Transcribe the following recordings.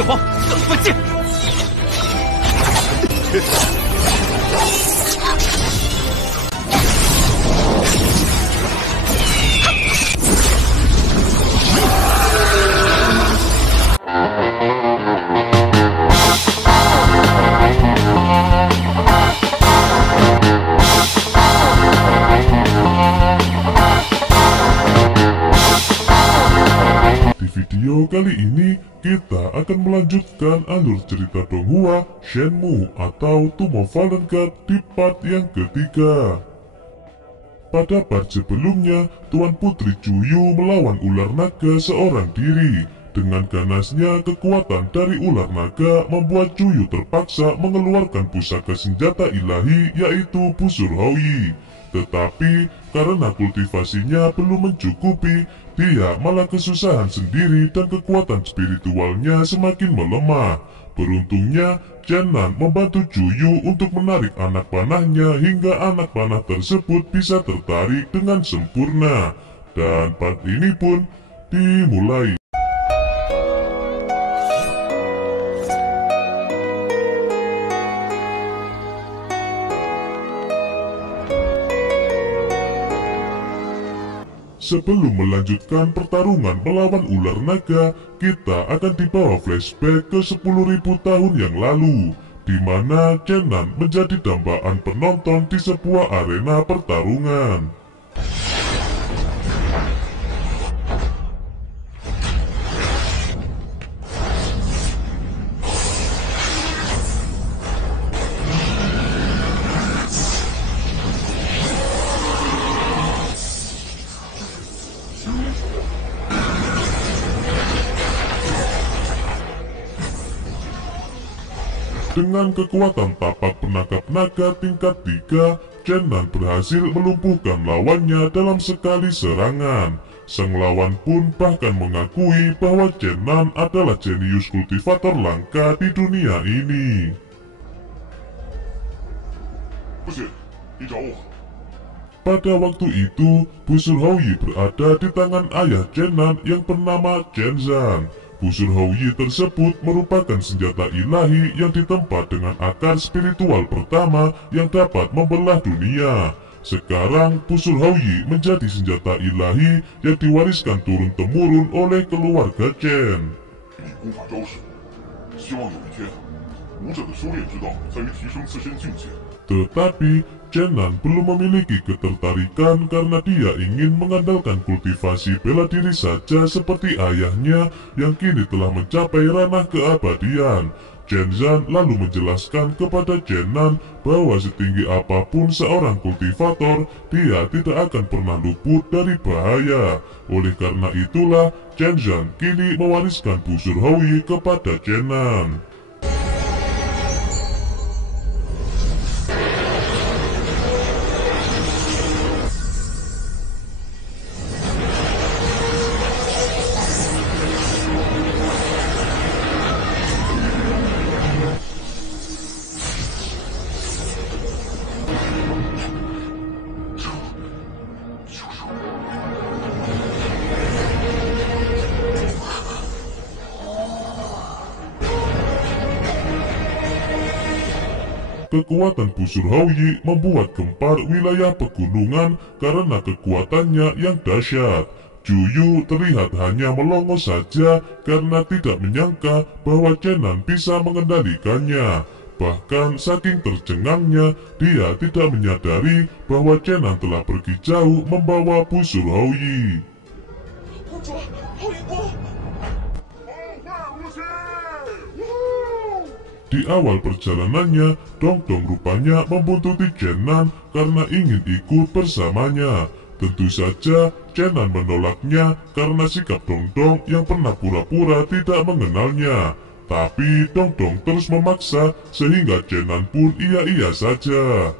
剑皇怎么剑？Video kali ini kita akan melanjutkan alur cerita Donghua Shenmue atau Tomb of Fallen God di part yang ketiga. Pada part sebelumnya, Tuan Putri Chuyu melawan ular naga seorang diri. Dengan ganasnya kekuatan dari ular naga membuat Chuyu terpaksa mengeluarkan pusaka senjata ilahi yaitu Busur Houyi. Tetapi karena kultivasinya belum mencukupi, dia malah kesusahan sendiri dan kekuatan spiritualnya semakin melemah. Beruntungnya, Chen-nan membantu Chuyu untuk menarik anak panahnya hingga anak panah tersebut bisa tertarik dengan sempurna. Dan part ini pun dimulai. Sebelum melanjutkan pertarungan melawan ular naga, kita akan dibawa flashback ke 10.000 tahun yang lalu, di mana Chen-nan menjadi dambaan penonton di sebuah arena pertarungan. Dengan kekuatan tapak penangkap naga tingkat 3, Chen-nan berhasil melumpuhkan lawannya dalam sekali serangan. Sang lawan pun bahkan mengakui bahwa Chen-nan adalah jenius kultivator langka di dunia ini. Pada waktu itu, Busur Houyi berada di tangan ayah Chen-nan yang bernama Chen-zan. Busur Houyi tersebut merupakan senjata ilahi yang ditempa dengan akar spiritual pertama yang dapat membelah dunia. Sekarang Busur Houyi menjadi senjata ilahi yang diwariskan turun-temurun oleh keluarga Chen. Tetapi Chen-nan belum memiliki ketertarikan karena dia ingin mengandalkan kultivasi bela diri saja seperti ayahnya yang kini telah mencapai ranah keabadian. Chen-zan lalu menjelaskan kepada Chen-nan bahwa setinggi apapun seorang kultivator, dia tidak akan pernah luput dari bahaya. Oleh karena itulah, Chen-zan kini mewariskan Busur Houyi kepada Chen-nan. Kekuatan Busur Houyi membuat gempar wilayah pegunungan karena kekuatannya yang dahsyat. Chuyu terlihat hanya melongo saja karena tidak menyangka bahwa Chen-nan bisa mengendalikannya. Bahkan saking tercengangnya, dia tidak menyadari bahwa Chen-nan telah pergi jauh membawa Busur Houyi. Di awal perjalanannya, Dongdong rupanya membuntuti Chen-nan karena ingin ikut bersamanya. Tentu saja Chen-nan menolaknya karena sikap Dongdong yang pernah pura-pura tidak mengenalnya. Tapi Dongdong terus memaksa sehingga Chen-nan pun iya-iya saja.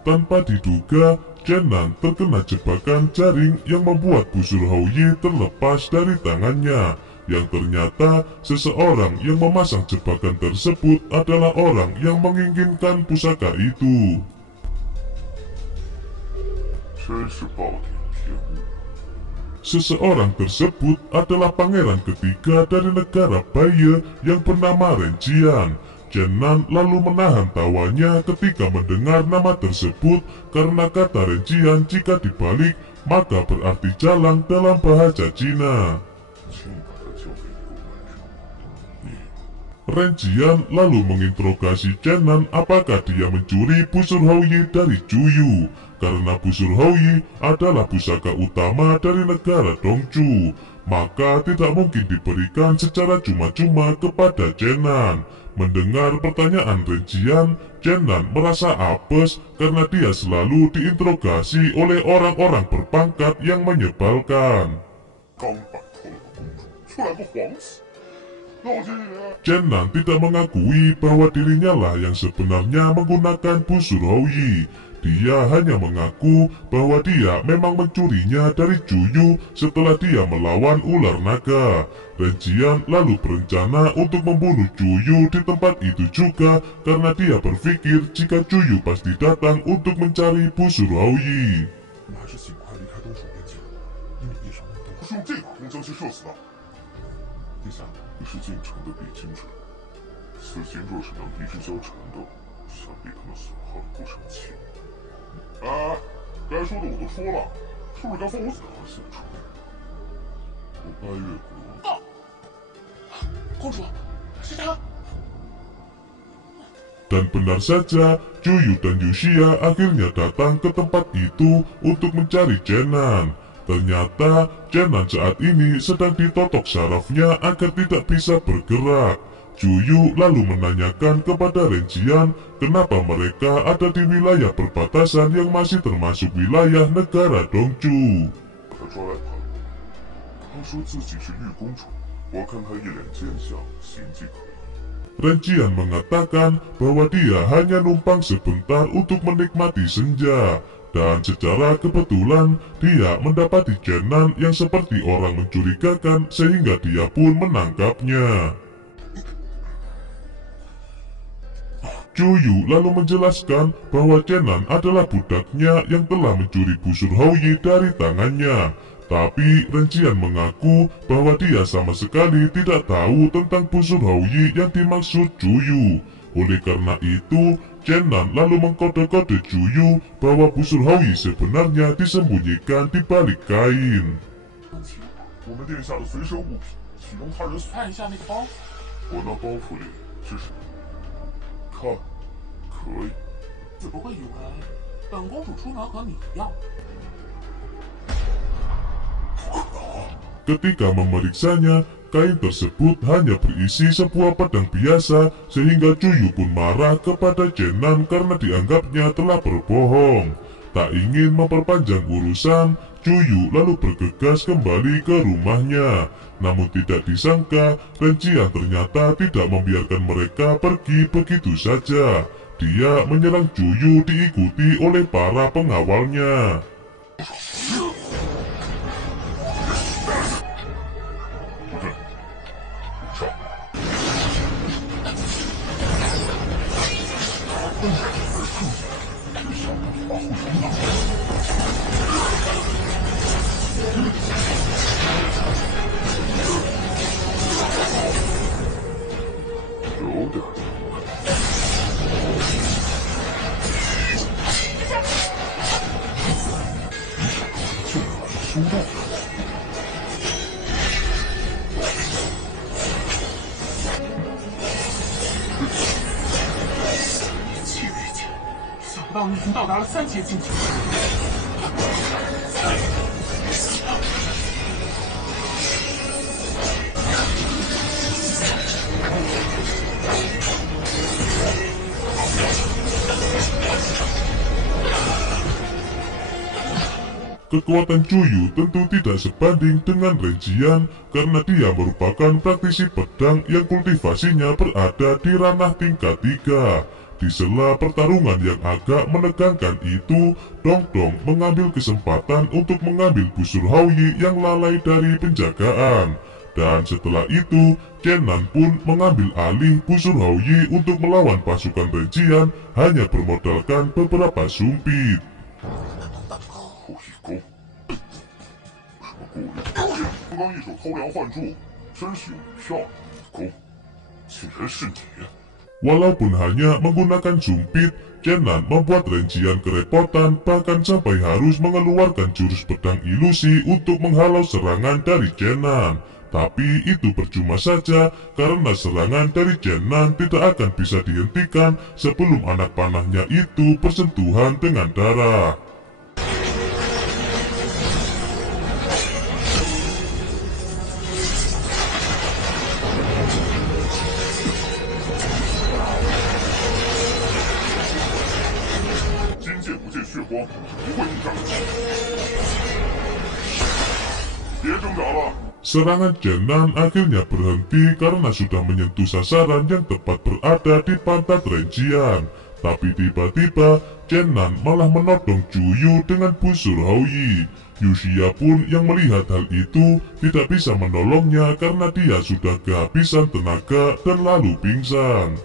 Tanpa diduga, Chen-nan terkena jebakan jaring yang membuat Busur Houyi terlepas dari tangannya. yang ternyata seseorang yang memasang jebakan tersebut adalah orang yang menginginkan pusaka itu. Seseorang tersebut adalah pangeran ketiga dari negara Baya yang bernama Renjian. Jenan lalu menahan tawanya ketika mendengar nama tersebut karena kata Renjian jika dibalik maka berarti jalan dalam bahasa Cina. Renjian lalu menginterogasi Jenan apakah dia mencuri busur Houyi dari Juyu, karena busur Houyi adalah pusaka utama dari negara Dongchu, maka tidak mungkin diberikan secara cuma-cuma kepada Jenan. Mendengar pertanyaan Renjian, Jenan merasa apes karena dia selalu diinterogasi oleh orang-orang berpangkat yang menyebalkan. Jenan tidak mengakui bahwa dirinya lah yang sebenarnya menggunakan busur Houyi. Dia hanya mengaku bahwa dia memang mencurinya dari Juyu setelah dia melawan ular naga. Renjian lalu berencana untuk membunuh Juyu di tempat itu juga karena dia berpikir jika Juyu pasti datang untuk mencari busur Houyi. Dan benar saja, Juyu dan Yuxia akhirnya datang ke tempat itu untuk mencari Jenan. Ternyata Jenan saat ini sedang ditotok sarafnya agar tidak bisa bergerak. Juyu lalu menanyakan kepada Renjian kenapa mereka ada di wilayah perbatasan yang masih termasuk wilayah negara Dongchu. Renjian mengatakan bahwa dia hanya numpang sebentar untuk menikmati senja. Dan secara kebetulan dia mendapati Jenan yang seperti orang mencurigakan sehingga dia pun menangkapnya. Juyu lalu menjelaskan bahwa Jenan adalah budaknya yang telah mencuri busur Houyi dari tangannya. Tapi Renjian mengaku bahwa dia sama sekali tidak tahu tentang busur Houyi yang dimaksud Juyu. Oleh karena itu, Jenan lalu mengkode-kode Juyu bahwa busur Houyi sebenarnya disembunyikan di balik kain. Ketika memeriksanya, kain tersebut hanya berisi sebuah pedang biasa sehingga Juyu pun marah kepada Jenan karena dianggapnya telah berbohong. Tak ingin memperpanjang urusan, Juyu lalu bergegas kembali ke rumahnya. Namun tidak disangka, Renjian ternyata tidak membiarkan mereka pergi begitu saja. Dia menyerang Juyu diikuti oleh para pengawalnya. Kekuatan Juyu tentu tidak sebanding dengan Renjian karena dia merupakan praktisi pedang yang kultivasinya berada di ranah tingkat 3. Di sela pertarungan yang agak menegangkan itu, Dongdong mengambil kesempatan untuk mengambil busur Houyi yang lalai dari penjagaan. Dan setelah itu, Chen Nan pun mengambil alih busur Haoyi untuk melawan pasukan Renjian hanya bermodalkan beberapa sumpit. 刚刚一手偷梁换柱，真是有票的。公，竟然是你！ Walaupun hanya menggunakan sumpit, Chen Nan membuat Renjian kerepotan bahkan sampai harus mengeluarkan jurus pedang ilusi untuk menghalau serangan dari Chen Nan. Tapi itu percuma saja karena serangan dari Chen Nan tidak akan bisa dihentikan sebelum anak panahnya itu bersentuhan dengan darah. Serangan Chen Nan akhirnya berhenti karena sudah menyentuh sasaran yang tepat berada di pantat Renjian. Tapi tiba-tiba Chen Nan malah menodong Juyu dengan busur Haoyi. Yuxia pun yang melihat hal itu tidak bisa menolongnya karena dia sudah kehabisan tenaga dan lalu pingsan.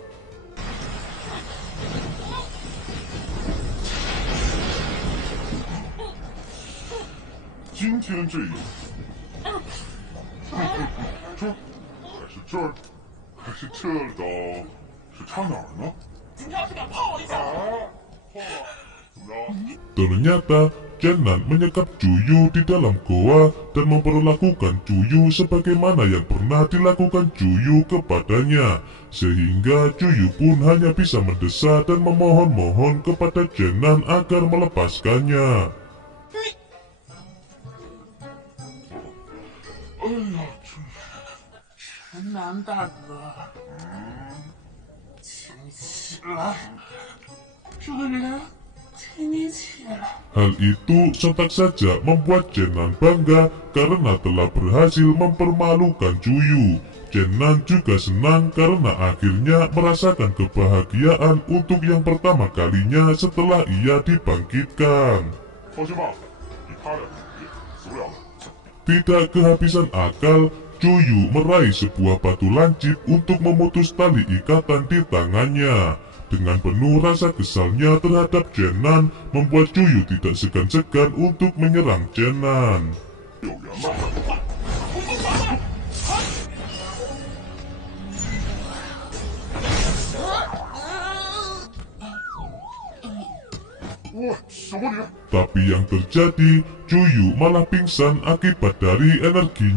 Ternyata Chen Nan menyekap Juyu di dalam goa dan memperlakukan Juyu sebagaimana yang pernah dilakukan Juyu kepadanya, sehingga Juyu pun hanya bisa mendesak dan memohon-mohon kepada Chen Nan agar melepaskannya. 哎呀，陈南大哥，请你起来，这个人，请你起来。 Hal itu sontak saja membuat Chen Nan bangga karena telah berhasil mempermalukan Juyu. Chen Nan juga senang karena akhirnya merasakan kebahagiaan untuk yang pertama kalinya setelah ia dibangkitkan. Tidak kehabisan akal, Juyu meraih sebuah batu lancip untuk memutus tali ikatan di tangannya. Dengan penuh rasa kesalnya terhadap Chen Nan, membuat Juyu tidak segan-segan untuk menyerang Chen Nan. Tapi yang terjadi, Juyu malah pingsan akibat dari energinya.